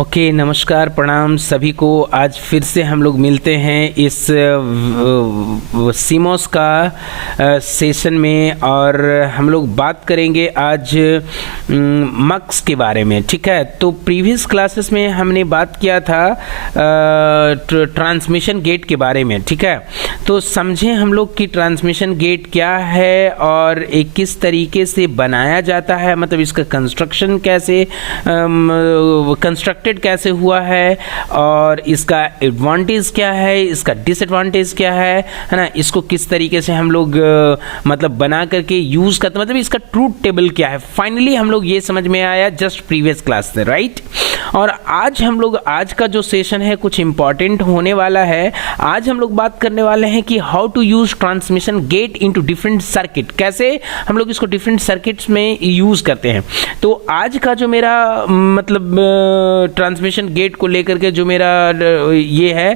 Okay, नमस्कार, प्रणाम सभी को। आज फिर से हम लोग मिलते हैं इस सीमोस का सेशन में और हम लोग बात करेंगे आज मक्स के बारे में। ठीक है, तो प्रीवियस क्लासेस में हमने बात किया था ट्रांसमिशन गेट के बारे में। ठीक है, तो समझें हम लोग कि ट्रांसमिशन गेट क्या है और एक किस तरीके से बनाया जाता है, मतलब इसका कंस्ट्रक्शन कैसे कंस्ट्रक्टेड कैसे हुआ है और इसका एडवांटेज क्या है, इसका डिसएडवांटेज क्या है ना, इसको किस तरीके से हम लोग मतलब बना करके यूज करते, मतलब इसका ट्रूथ टेबल क्या है। फाइनली हम लोग ये समझ में आया जस्ट प्रीवियस क्लास से, राइट। और आज हम लोग आज का जो सेशन है कुछ इंपॉर्टेंट होने वाला है। आज हम लोग बात करने वाले हैं कि how to use transmission gate into different circuit, कैसे हम लोग इसको डिफरेंट सर्किट्स में यूज करते हैं। तो आज का जो मेरा मतलब ट्रांसमिशन गेट को लेकर के जो मेरा ये है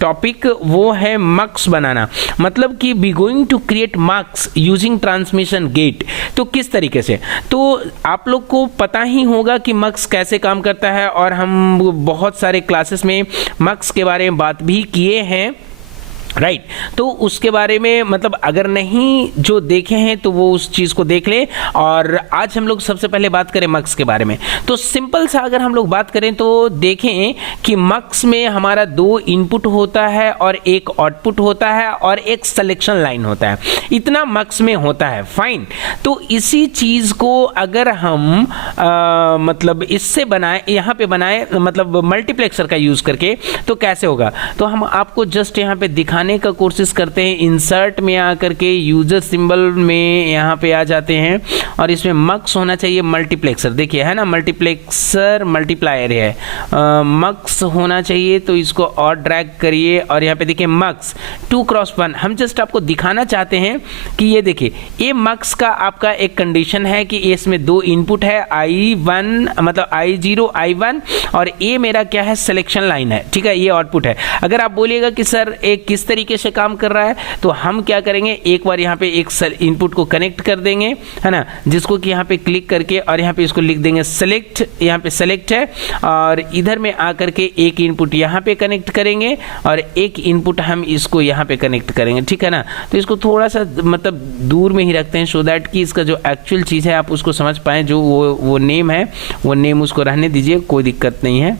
टॉपिक, वो है मक्स बनाना, मतलब कि we going to create mux using transmission gate. तो किस तरीके से, तो आप लोग को पता ही होगा कि मक्स कैसे काम करता है और हम बहुत सारे क्लासेस में मक्स के बारे में बात भी किए हैं, राइट। तो उसके बारे में मतलब अगर नहीं जो देखे हैं तो वो उस चीज़ को देख लें। और आज हम लोग सबसे पहले बात करें मक्स के बारे में। तो सिंपल सा अगर हम लोग बात करें तो देखें कि मक्स में हमारा 2 इनपुट होता है और एक आउटपुट होता है और एक सिलेक्शन लाइन होता है, इतना मक्स में होता है। फाइन, तो इसी चीज़ को अगर हम मतलब इससे बनाए, यहाँ पे बनाए, मतलब मल्टीप्लेक्सर का यूज़ करके, तो कैसे होगा। तो हम आपको जस्ट यहाँ पे दिखाने का कोशिश करते हैं। इंसर्ट में आकर के यूजर सिंबल में यहाँ पे आ जाते हैं और इसमें मक्स होना चाहिए मल्टीप्लेक्सर, देखिए है ना, मल्टीप्लेक्सर मल्टीप्लायर है, मक्स होना चाहिए। तो इसको और ड्रैग करिए और यहाँ पे देखिए मक्स 2x1। हम जस्ट आपको दिखाना चाहते हैं कि ये देखिए, ये मक्स का आपका एक कंडीशन है कि इसमें 2 इनपुट है, I1 मतलब I0 I1 और ये मेरा क्या है, सिलेक्शन लाइन है। ठीक है, ये आउटपुट है। अगर आप बोलिएगा कि सर एक किस तरीके से काम कर रहा है, तो हम क्या करेंगे, एक बार यहाँ पे एक इनपुट को कनेक्ट कर देंगे, है ना, जिसको कि यहाँ पे क्लिक करके और यहाँ पे इसको लिख देंगे सेलेक्ट, यहाँ पे सेलेक्ट है और इधर में आकर के एक इनपुट यहाँ पे कनेक्ट करेंगे और एक इनपुट हम इसको यहाँ पे कनेक्ट करेंगे। ठीक है ना, तो इसको थोड़ा सा मतलब दूर में ही रखते हैं सो दैट कि इसका जो एक्चुअल चीज़ है आप उसको समझ पाएँ। जो वो नेम है, वो नेम उसको रहने दीजिए, कोई दिक्कत नहीं है।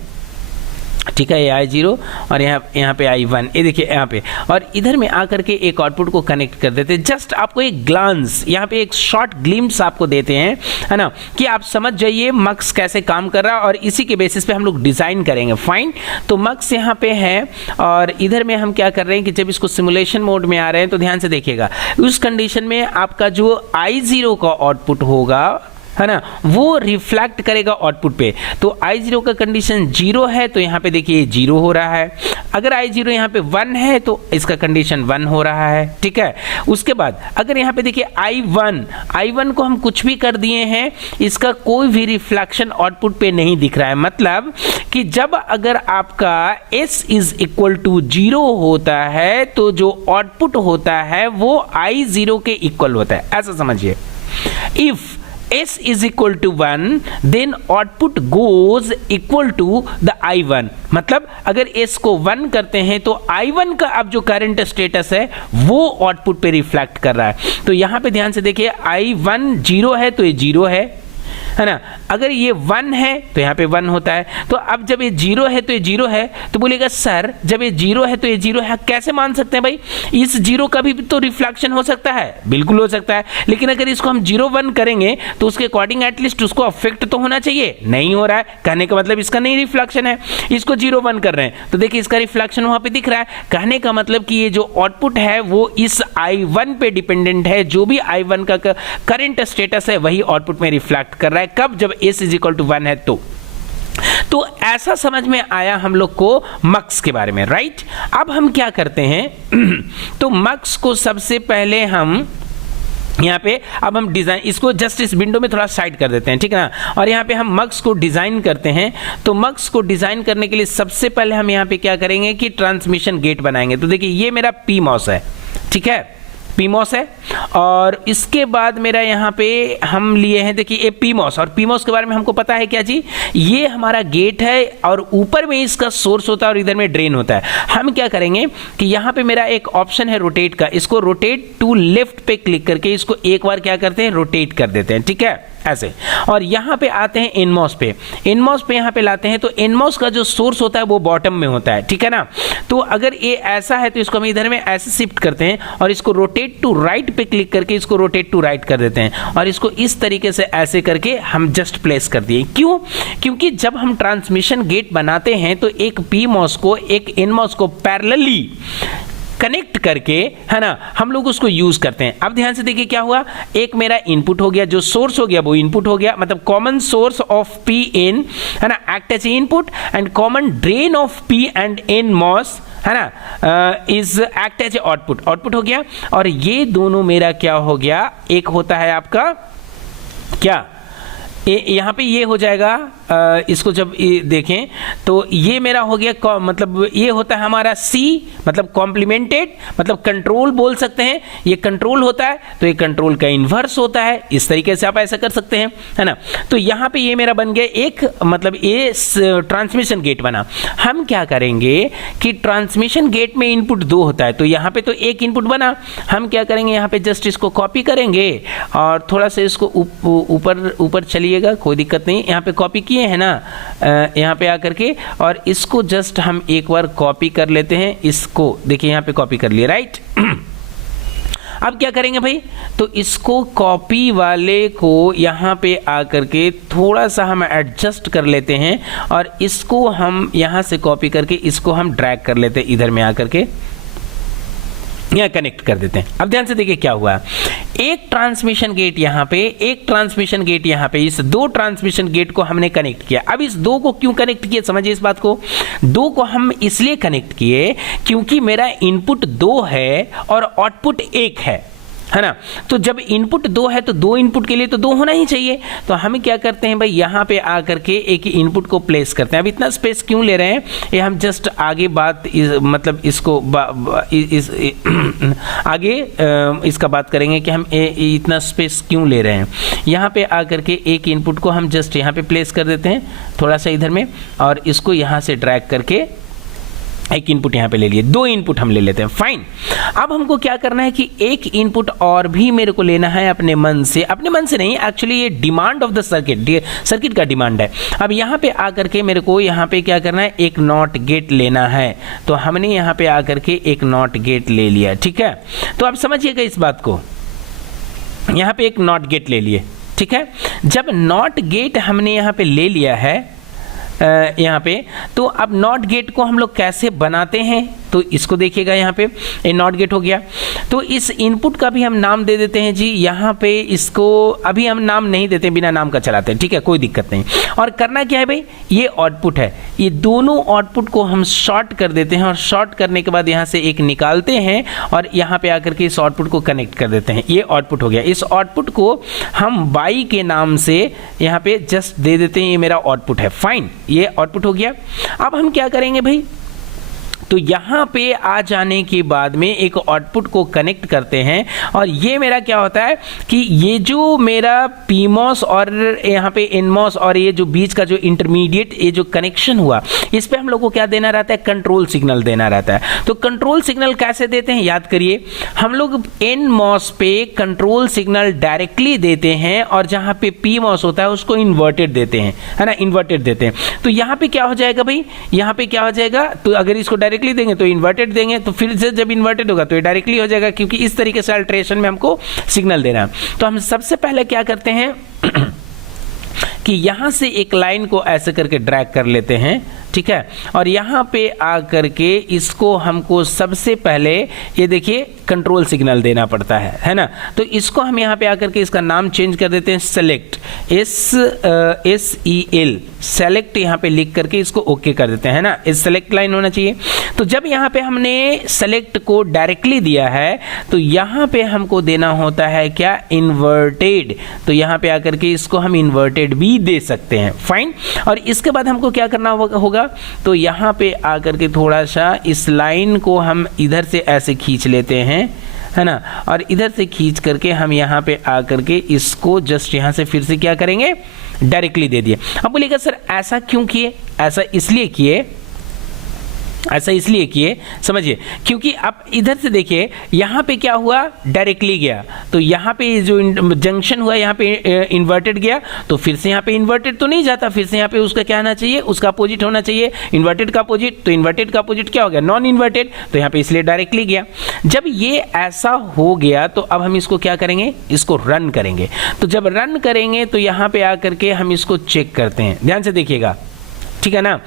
ठीक है, ये I0 और यहाँ पे I1, ये देखिए यहाँ पे, और इधर में आकर के एक आउटपुट को कनेक्ट कर देते हैं। जस्ट आपको एक ग्लांस, यहाँ पे एक शॉर्ट ग्लिम्स आपको देते हैं, है ना, कि आप समझ जाइए मक्स कैसे काम कर रहा है और इसी के बेसिस पे हम लोग डिज़ाइन करेंगे। फाइन, तो मक्स यहाँ पे है और इधर में हम क्या कर रहे हैं कि जब इसको सिमुलेशन मोड में आ रहे हैं तो ध्यान से देखिएगा, उस कंडीशन में आपका जो I0 का आउटपुट होगा, है ना, वो रिफ्लेक्ट करेगा आउटपुट पे। तो I0 का कंडीशन 0 है तो यहाँ पे देखिए 0 हो रहा है। अगर I0 यहाँ पे 1 है तो इसका कंडीशन 1 हो रहा है। ठीक है, उसके बाद अगर यहाँ पे देखिए I1 को हम कुछ भी कर दिए हैं, इसका कोई भी रिफ्लेक्शन आउटपुट पे नहीं दिख रहा है। मतलब कि जब अगर आपका S इज इक्वल टू 0 होता है तो जो आउटपुट होता है वो I0 के इक्वल होता है, ऐसा समझिए। If S is equal to 1 then output goes equal to the I1। मतलब अगर S को 1 करते हैं तो I1 का अब जो करंट स्टेटस है वो आउटपुट पे रिफ्लेक्ट कर रहा है। तो यहाँ पे ध्यान से देखिए, I1 0 है तो ये 0 है ना, अगर ये 1 है तो यहाँ पे 1 होता है। तो अब जब ये 0 है तो ये 0 है, तो बोलेगा सर जब ये 0 है तो ये 0 है, कैसे मान सकते हैं भाई, इस 0 का भी तो रिफ्लेक्शन हो सकता है। बिल्कुल हो सकता है, लेकिन अगर इसको हम 0-1 करेंगे तो उसके अकॉर्डिंग एटलीस्ट उसको अफेक्ट तो होना चाहिए, नहीं हो रहा है। कहने का मतलब इसका नहीं रिफ्लेक्शन है, इसको 0-1 कर रहे हैं तो देखिए इसका रिफ्लेक्शन वहां पे दिख रहा है। कहने का मतलब कि ये जो आउटपुट है वो इस I1 पे डिपेंडेंट है, जो भी I1 का करंट स्टेटस है वही आउटपुट में रिफ्लेक्ट कर रहा है। कब, जब S इज इक्वल टू 1 है तो ऐसा समझ में आया हम लोग को मक्स के बारे में, राइट। अब हम क्या करते हैं तो मक्स को सबसे पहले हम यहाँ पे अब हम डिज़ाइन, इसको जस्ट इस विंडो में थोड़ा साइड कर देते हैं, ठीक है ना, और यहाँ पे हम मक्स को डिज़ाइन करते हैं। तो मक्स को डिज़ाइन करने के लिए सबसे पहले हम यहाँ पे क्या करेंगे कि ट्रांसमिशन गेट बनाएंगे। तो देखिए ये मेरा PMOS है, ठीक है, पीमॉस है। और इसके बाद मेरा यहाँ पे हम लिए हैं, देखिए ये पीमॉस, और पीमॉस के बारे में हमको पता है क्या जी, ये हमारा गेट है और ऊपर में इसका सोर्स होता है और इधर में ड्रेन होता है। हम क्या करेंगे कि यहाँ पे मेरा एक ऑप्शन है रोटेट का, इसको रोटेट टू लेफ्ट पे क्लिक करके इसको एक बार क्या करते हैं, रोटेट कर देते हैं, ठीक है ऐसे। और यहाँ पे आते हैं एनमॉस पे, एनमॉस पे यहाँ पे लाते हैं, तो एनमॉस का जो सोर्स होता है वो बॉटम में होता है, ठीक है ना। तो अगर ये ऐसा है तो इसको हम इधर में ऐसे शिफ्ट करते हैं और इसको रोटेट टू राइट पे क्लिक करके इसको रोटेट टू राइट कर देते हैं, और इसको इस तरीके से ऐसे करके हम जस्ट प्लेस कर दिए। क्यों? क्योंकि जब हम ट्रांसमिशन गेट बनाते हैं तो एक पीमॉस को एक एनमॉस को पैरेलली कनेक्ट करके, है ना, हम लोग उसको यूज करते हैं। अब ध्यान से देखिए क्या हुआ, एक मेरा इनपुट हो गया, जो सोर्स हो गया वो इनपुट हो गया, मतलब common source of P in, है ना, act as input, and common drain of P and N MOS, है ना, is act as a output, output हो गया। और ये दोनों मेरा क्या हो गया, एक होता है आपका क्या, यहाँ पे ये हो जाएगा, इसको जब देखें तो ये मेरा हो गया, मतलब ये होता है हमारा C, मतलब कॉम्प्लीमेंटेड, मतलब कंट्रोल बोल सकते हैं, ये कंट्रोल होता है, तो ये कंट्रोल का इन्वर्स होता है, इस तरीके से आप ऐसा कर सकते हैं, है ना। तो यहाँ पे ये मेरा बन गया एक, मतलब ये ट्रांसमिशन गेट बना। हम क्या करेंगे कि ट्रांसमिशन गेट में इनपुट 2 होता है, तो यहाँ पे तो एक इनपुट बना, हम क्या करेंगे यहाँ पे जस्ट इसको कॉपी करेंगे और थोड़ा सा इसको ऊपर चलिएगा, कोई दिक्कत नहीं, यहाँ पे कॉपी किए है ना, यहाँ पे आकर के, और इसको जस्ट हम एक बार कॉपी कर लेते हैं, इसको देखिए यहाँ पे कॉपी कर लिए, राइट। अब क्या करेंगे भाई, तो इसको कॉपी वाले को यहाँ पे आकर के थोड़ा सा हम एडजस्ट कर लेते हैं और इसको हम यहाँ से कॉपी करके इसको हम ड्रैग कर लेते हैं, इधर में आकर के यहाँ कनेक्ट कर देते हैं। अब ध्यान से देखिए क्या हुआ, एक ट्रांसमिशन गेट यहाँ पे, एक ट्रांसमिशन गेट यहाँ पे, इस 2 ट्रांसमिशन गेट को हमने कनेक्ट किया। अब इस 2 को क्यों कनेक्ट किया, समझिए इस बात को, 2 को हम इसलिए कनेक्ट किए क्योंकि मेरा इनपुट 2 है और आउटपुट 1 है ना। तो जब इनपुट 2 है तो 2 इनपुट के लिए तो 2 होना ही चाहिए, तो हम क्या करते हैं भाई, यहाँ पे आकर के एक इनपुट को प्लेस करते हैं। अब इतना स्पेस क्यों ले रहे हैं, ये हम जस्ट आगे बात मतलब इसको आगे इसका बात करेंगे कि हम इतना स्पेस क्यों ले रहे हैं। यहाँ पे आकर के एक इनपुट को हम जस्ट यहाँ पे प्लेस कर देते हैं थोड़ा सा इधर में, और इसको यहाँ से ड्रैग करके एक इनपुट यहाँ पे ले लिए, 2 इनपुट हम ले लेते हैं, फाइन। अब हमको क्या करना है कि एक इनपुट और भी मेरे को लेना है अपने मन से, अपने मन से नहीं, एक्चुअली ये डिमांड ऑफ द सर्किट का डिमांड है। अब यहाँ पे आकर के मेरे को यहाँ पे क्या करना है, एक नॉट गेट लेना है, तो हमने यहाँ पे आकर के एक नॉट गेट ले लिया, ठीक है। तो आप समझिएगा इस बात को, यहाँ पे एक नॉट गेट ले लिए, ठीक है। जब नॉट गेट हमने यहाँ पे ले लिया है यहाँ पे, तो अब नॉट गेट को हम लोग कैसे बनाते हैं, तो इसको देखिएगा, यहाँ पे ये नॉट गेट हो गया। तो इस इनपुट का भी हम नाम दे देते हैं जी, यहाँ पे इसको अभी हम नाम नहीं देते, बिना नाम का चलाते हैं, ठीक है, कोई दिक्कत नहीं। और करना क्या है भाई, ये आउटपुट है, ये दोनों आउटपुट को हम शॉर्ट कर देते हैं, और शॉर्ट करने के बाद यहाँ से एक निकालते हैं और यहाँ पे आकर के इस आउटपुट को कनेक्ट कर देते हैं, ये आउटपुट हो गया। इस आउटपुट को हम वाई के नाम से यहाँ पे जस्ट दे देते हैं, ये मेरा आउटपुट है, फाइन, ये आउटपुट हो गया। अब हम क्या करेंगे भाई, तो यहाँ पे आ जाने के बाद में एक आउटपुट को कनेक्ट करते हैं, और ये मेरा क्या होता है कि ये जो मेरा पीमॉस और यहाँ पे एनमॉस और ये जो बीच का जो इंटरमीडिएट ये जो कनेक्शन हुआ, इस पे हम लोग को क्या देना रहता है, कंट्रोल सिग्नल देना रहता है। तो कंट्रोल सिग्नल कैसे देते हैं, याद करिए, हम लोग एनमॉस पे कंट्रोल सिग्नल डायरेक्टली देते हैं, और जहाँ पे पीमॉस होता है उसको इन्वर्टेड देते हैं, है ना, इन्वर्टेड देते हैं। तो यहाँ पे क्या हो जाएगा भाई, यहाँ पे क्या हो जाएगा, तो अगर इसको डायरेक्टली देंगे तो इन्वर्टेड देंगे, तो फिर से जब इन्वर्टेड होगा तो ये डायरेक्टली हो जाएगा, क्योंकि इस तरीके से अल्टरेशन में हमको सिग्नल देना है। तो हम सबसे पहले क्या करते हैं कि यहां से एक लाइन को ऐसे करके ड्रैग कर लेते हैं, ठीक है, और यहाँ पे आ करके इसको हमको सबसे पहले ये देखिए कंट्रोल सिग्नल देना पड़ता है ना। तो इसको हम यहाँ पे आकर के इसका नाम चेंज कर देते हैं, सेलेक्ट, SEL, सेलेक्ट यहाँ पे लिख करके इसको ओके कर देते हैं, है ना, इस सेलेक्ट लाइन होना चाहिए। तो जब यहाँ पे हमने सेलेक्ट को डायरेक्टली दिया है, तो यहाँ पे हमको देना होता है क्या, इन्वर्टेड। तो यहाँ पे आकर के इसको हम इन्वर्टेड भी दे सकते हैं, फाइन। और इसके बाद हमको क्या करना होगा, तो यहाँ पे आकर के थोड़ा सा इस लाइन को हम इधर से ऐसे खींच लेते हैं, है ना, और इधर से खींच करके हम यहाँ पे आ करके इसको जस्ट यहाँ से फिर से क्या करेंगे, डायरेक्टली दे दिए। अब बोलिएगा सर ऐसा क्यों किए, ऐसा इसलिए किए, समझिए, क्योंकि आप इधर से देखिए यहाँ पे क्या हुआ, डायरेक्टली गया, तो यहाँ पे जो जंक्शन हुआ यहाँ पे इन्वर्टेड गया, तो फिर से यहाँ पे इन्वर्टेड तो नहीं जाता, फिर से यहाँ पे उसका क्या आना चाहिए, उसका अपोजिट होना चाहिए, इन्वर्टेड का अपोजिट, तो इन्वर्टेड का अपोजिट क्या हो गया, नॉन इन्वर्टेड, तो यहाँ पे इसलिए डायरेक्टली गया। जब ये ऐसा हो गया तो अब हम इसको क्या करेंगे, इसको रन करेंगे। तो जब रन करेंगे तो यहाँ पे आकर के हम इसको चेक करते हैं, ध्यान से देखिएगा, ठीक है ना,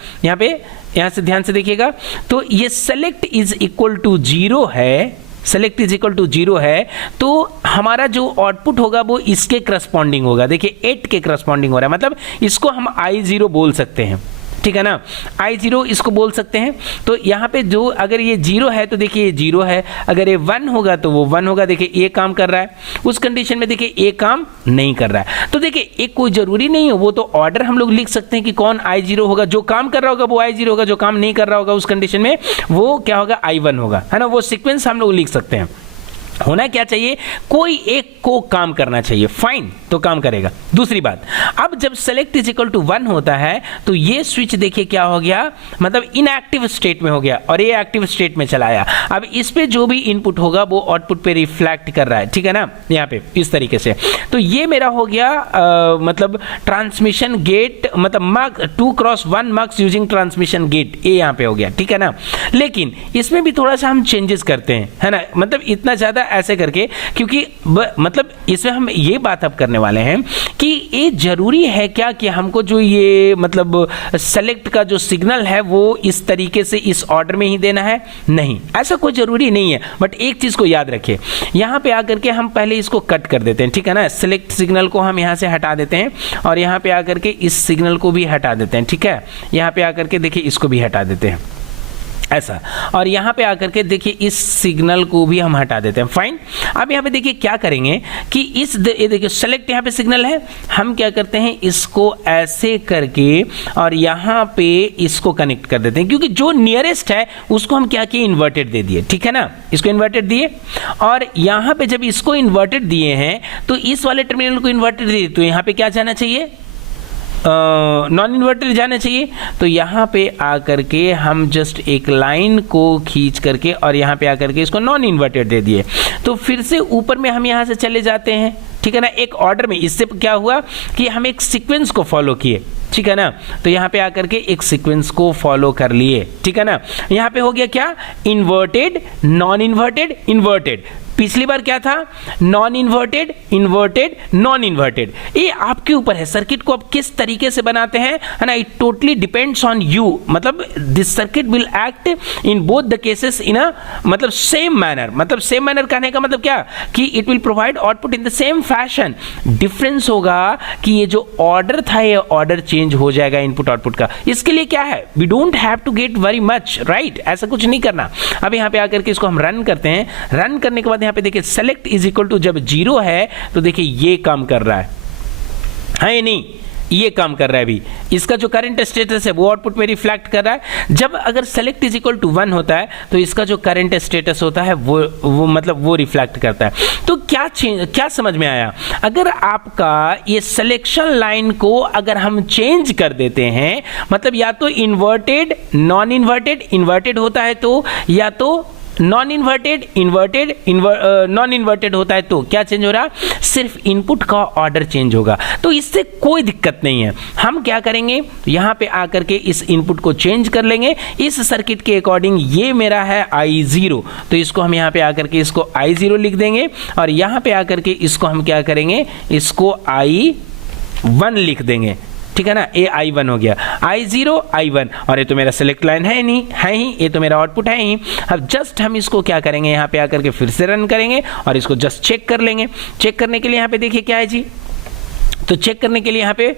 यहाँ से ध्यान से देखिएगा, तो ये सेलेक्ट इज इक्वल टू 0 है, सेलेक्ट इज इक्वल टू 0 है, तो हमारा जो आउटपुट होगा वो इसके करस्पॉन्डिंग होगा। देखिए 8 के करस्पॉन्डिंग हो रहा है, मतलब इसको हम I0 बोल सकते हैं, ठीक है ना, I0 इसको बोल सकते हैं। तो यहाँ पे जो अगर ये 0 है तो देखिए ये 0 है, अगर ये 1 होगा तो वो 1 होगा, देखिए ये काम कर रहा है, उस कंडीशन में देखिए ये काम नहीं कर रहा है। तो देखिए एक कोई जरूरी नहीं है, वो तो ऑर्डर हम लोग लिख सकते हैं कि कौन I0 होगा, जो काम कर रहा होगा वो I0 होगा, जो काम नहीं कर रहा होगा उस कंडीशन में वो क्या होगा, I1 होगा, है ना, वो सीक्वेंस हम लोग लिख सकते हैं। होना क्या चाहिए, कोई एक को काम करना चाहिए, फाइन, तो काम करेगा। दूसरी बात, अब जब सेलेक्ट इज इक्वल टू 1 होता है तो ये स्विच देखिए क्या हो गया, मतलब इनएक्टिव स्टेट में हो गया और ये एक्टिव स्टेट में चला आया। अब इस पे जो भी इनपुट होगा वो आउटपुट पे रिफ्लेक्ट कर रहा है, ठीक है ना, यहाँ पे इस तरीके से। तो ये मेरा हो गया मतलब ट्रांसमिशन गेट, मतलब मक 2x1 मक्स यूजिंग ट्रांसमिशन गेट, ये यहाँ पे हो गया, ठीक है ना। लेकिन इसमें भी थोड़ा सा हम चेंजेस करते हैं, है ना, मतलब इतना ज्यादा ऐसे करके, क्योंकि मतलब इसमें हम ये बात अब करने वाले हैं कि ये जरूरी है क्या कि हमको जो ये मतलब सेलेक्ट का जो सिग्नल है वो इस तरीके से इस ऑर्डर में ही देना है, नहीं, ऐसा कोई जरूरी नहीं है। बट एक चीज को याद रखिए, यहां पे आकर के हम पहले इसको कट कर देते हैं, ठीक है ना, सेलेक्ट सिग्नल को हम यहां से हटा देते हैं और यहां पे आकर के इस सिग्नल को भी हटा देते हैं, ठीक है, यहां पे आकर के देखिए इसको भी हटा देते हैं ऐसा, और यहाँ पे आकर के देखिए इस सिग्नल को भी हम हटा देते हैं, फाइन। अब यहाँ पे देखिए क्या करेंगे कि इस देखिए सेलेक्ट यहाँ पे सिग्नल है, हम क्या करते हैं इसको ऐसे करके और यहाँ पे इसको कनेक्ट कर देते हैं, क्योंकि जो नियरेस्ट है उसको हम क्या किए, इन्वर्टेड दे दिए, ठीक है ना, इसको इन्वर्टेड दिए, और यहाँ पे जब इसको इन्वर्टेड दिए हैं तो इस वाले टर्मिनल को इन्वर्टेड दिए, तो यहाँ पे क्या जाना चाहिए, नॉन इन्वर्टेड जाना चाहिए। तो यहाँ पे आकर के हम जस्ट एक लाइन को खींच करके और यहाँ पे आकर के इसको नॉन इन्वर्टेड दे दिए, तो फिर से ऊपर में हम यहाँ से चले जाते हैं, ठीक है ना, एक ऑर्डर में। इससे क्या हुआ कि हम एक सीक्वेंस को फॉलो किए, ठीक है ना, तो यहाँ पे आकर के एक सीक्वेंस को फॉलो कर लिए, ठीक है ना। यहाँ पे हो गया क्या, इन्वर्टेड, नॉन इन्वर्टेड, इन्वर्टेड। पिछली बार क्या था, non inverted, inverted, non inverted. ये आपके ऊपर है, सर्किट को आप किस तरीके से बनाते हैं, है ना, it totally depends on you. मतलब this circuit will act in both the cases in a मतलब सेम मैनर। मतलब सेम मैनर कहने का मतलब क्या कि it will provide output in the same fashion. Difference होगा कि ये जो ऑर्डर था ये ऑर्डर चेंज हो जाएगा इनपुट आउटपुट का। इसके लिए क्या है, we don't have to get very much, right, ऐसा कुछ नहीं करना। अब यहाँ पे आकर के इसको हम रन करते हैं। रन करने के बाद यहाँ पे देखिए सेलेक्ट इज इक्वल टू जब 0 है तो देखिए ये काम कर रहा है नहीं, ये काम कर रहा है। भी इसका जो करंट स्टेटस है वो आउटपुट में रिफ्लेक्ट कर रहा है। जब अगर सेलेक्ट इज इक्वल टू 1 होता है तो इसका जो करंट स्टेटस होता है वो मतलब वो रिफ्लेक्ट करता है। तो क्या समझ में आया, अगर आपका ये सिलेक्शन लाइन को अगर हम चेंज कर देते हैं, मतलब या तो इन्वर्टेड नॉन इन्वर्टेड, इन्वर्टेड होता है तो, या तो non inverted inverted non inverted होता है तो क्या चेंज हो रहा, सिर्फ इनपुट का ऑर्डर चेंज होगा। तो इससे कोई दिक्कत नहीं है। हम क्या करेंगे, यहां पे आकर के इस इनपुट को चेंज कर लेंगे इस सर्किट के अकॉर्डिंग। ये मेरा है I0, तो इसको हम यहां पे आकर के इसको I0 लिख देंगे और यहां पे आकर के इसको हम क्या करेंगे, इसको I1 लिख देंगे, ठीक है ना। ये I1 हो गया, I0 I1, और ये तो मेरा सेलेक्ट लाइन है नहीं, है ही, ये तो मेरा आउटपुट है ही। अब जस्ट हम इसको क्या करेंगे, यहाँ पे आकर के फिर से रन करेंगे और इसको जस्ट चेक कर लेंगे। चेक करने के लिए यहाँ पे देखिए क्या है जी, तो चेक करने के लिए यहाँ पे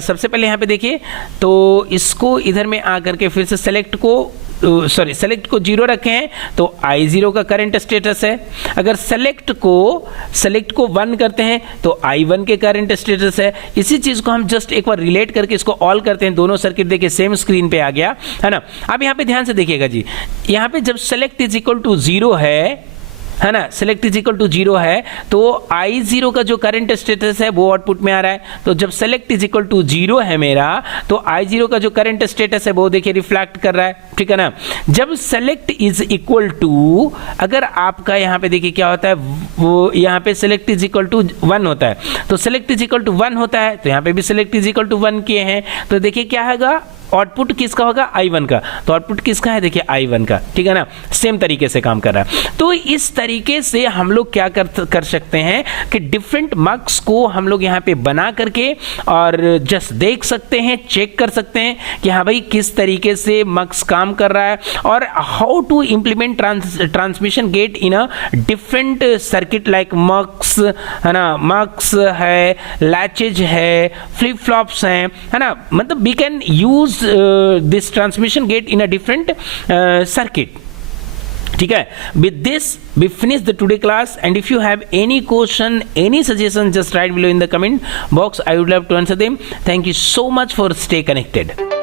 सबसे पहले यहाँ पे देखिए, तो इसको इधर में आकर के फिर से सेलेक्ट को 0 रखे हैं तो I0 का करंट स्टेटस है। अगर सेलेक्ट को 1 करते हैं तो I1 के करंट स्टेटस है। इसी चीज को हम जस्ट एक बार रिलेट करके इसको ऑल करते हैं, दोनों सर्किट देखिए सेम स्क्रीन पे आ गया, है ना। अब यहाँ पे ध्यान से देखिएगा जी, यहाँ पे जब सेलेक्ट इज इक्वल टू 0 है है ना, सेलेक्ट इज इक्वल टू 0 है तो I0 का जो करंट स्टेटस है वो आउटपुट में आ रहा है। तो जब सेलेक्ट इज इक्वल टू 0 है मेरा तो I0 का जो करंट स्टेटस है वो देखिए रिफ्लेक्ट कर रहा है, ठीक है ना। जब सेलेक्ट इज इक्वल टू, अगर आपका यहाँ पे देखिए क्या होता है, वो यहाँ पे सेलेक्ट इज इक्वल टू 1 होता है, तो सेलेक्ट इज इक्वल टू 1 होता है तो यहाँ पे भी सेलेक्ट इज इक्वल टू 1 किए हैं, तो देखिए क्या होगा, आउटपुट किसका होगा, I1 का। तो आउटपुट किसका है, देखिए I1 का, ठीक है ना। सेम तरीके से काम कर रहा है। तो इस तरीके से हम लोग क्या कर सकते हैं कि डिफरेंट मक्स को हम लोग यहाँ पे बना करके और जस्ट देख सकते हैं, चेक कर सकते हैं कि हाँ भाई किस तरीके से मक्स काम कर रहा है, और how to implement transmission gate in a different circuit like mux, है ना, मक्स है, लैचेज है, फ्लिप फ्लॉप्स हैं, है ना। मतलब we can use this transmission gate in a different circuit, ठीक है। With this we finish the today class, and if you have any question, any suggestion, just write below in the comment box. I would love to answer them. Thank you so much for stay connected.